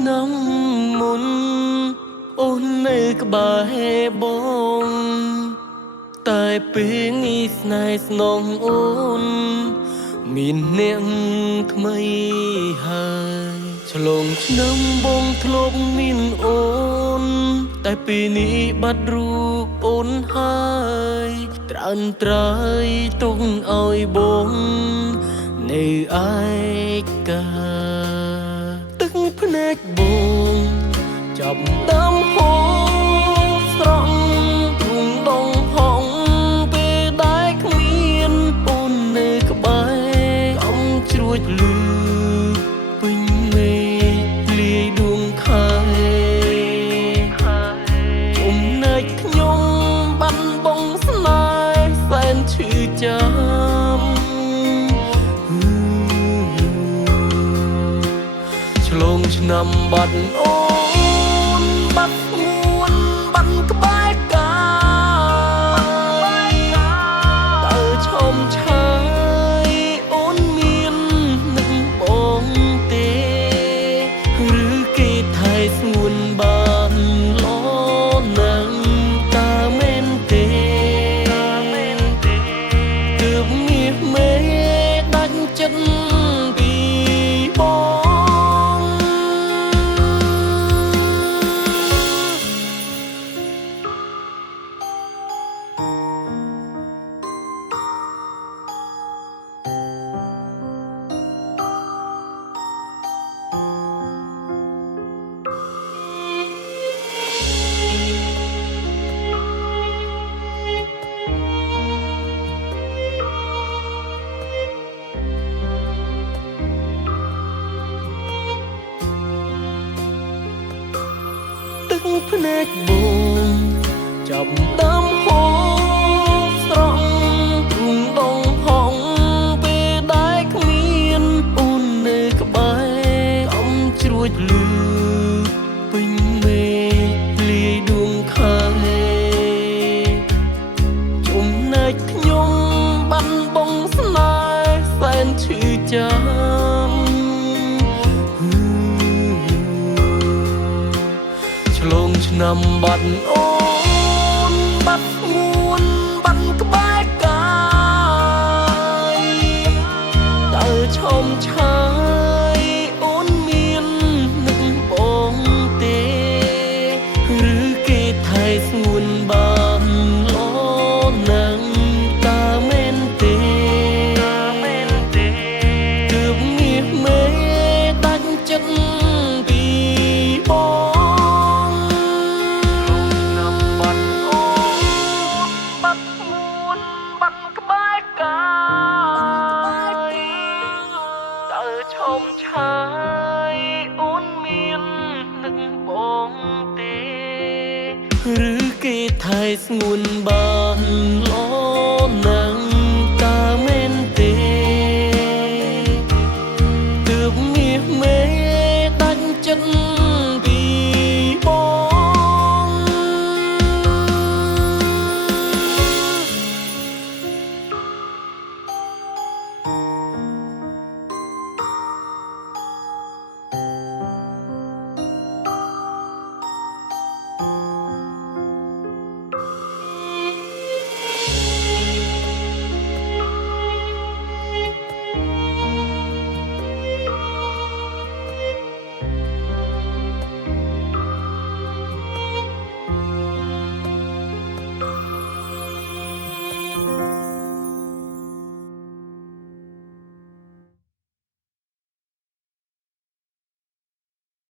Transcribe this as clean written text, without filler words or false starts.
ឆ្នាំមុនអូននៅក្បែរបងតែពេលនេះស្នេហ៍ស្នងអូនមានអ្នកថ្មីហើយឆ្លងឆ្នាំបងធ្លាប់មានអូនតែពេលនេះបាត់រូបអូនហើយត្រើនត្រើយទុកឲ្យបងនៅឯកាទឹកភ្នែកបងចាប់ដើមហូរស្រង់ទ្រុងដងហងពេលដែលគ្មានអូននៅក្បែរកំជ្រួចលឺពេញមេឃលាយដួងខែចំណែកខ្ញុំបានបងស្នេហ៍សែនឈឺចាំឆ្លងឆ្នាំបាត់អូនបាត់មួនបាត់ក្បែរកាតើឈមឆាយអូនមាននឹងបងទេឬគេថែស្ងួនបានល្អណាស់តាមែនទេទើបមាសមេដាច់ចិត្តពីបងទឹកភ្នែកបងចាប់ដើមហូរស្រង់ទ្រុងដងហងពេលដែលគ្មានអូននៅក្បែរកំជ្រួចលឺពេញមេឃលាយដួងខែចំណែកខ្ញុំបានបងស្នេហ៍សែនឈឺចាំឆ្លងឆ្នាំបាត់អូនបាត់មួនបាត់ក្បែរកាយតើឈមឆាយអូនមាននឹងបងទេឬគេថែស្ងួនបានល្អណាស់តាមែនទេទើបមាសមេដាច់ចិត្តពីបងឈមឆាយអូនមាននឹងបងទេឬគេថែស្ងួនបាន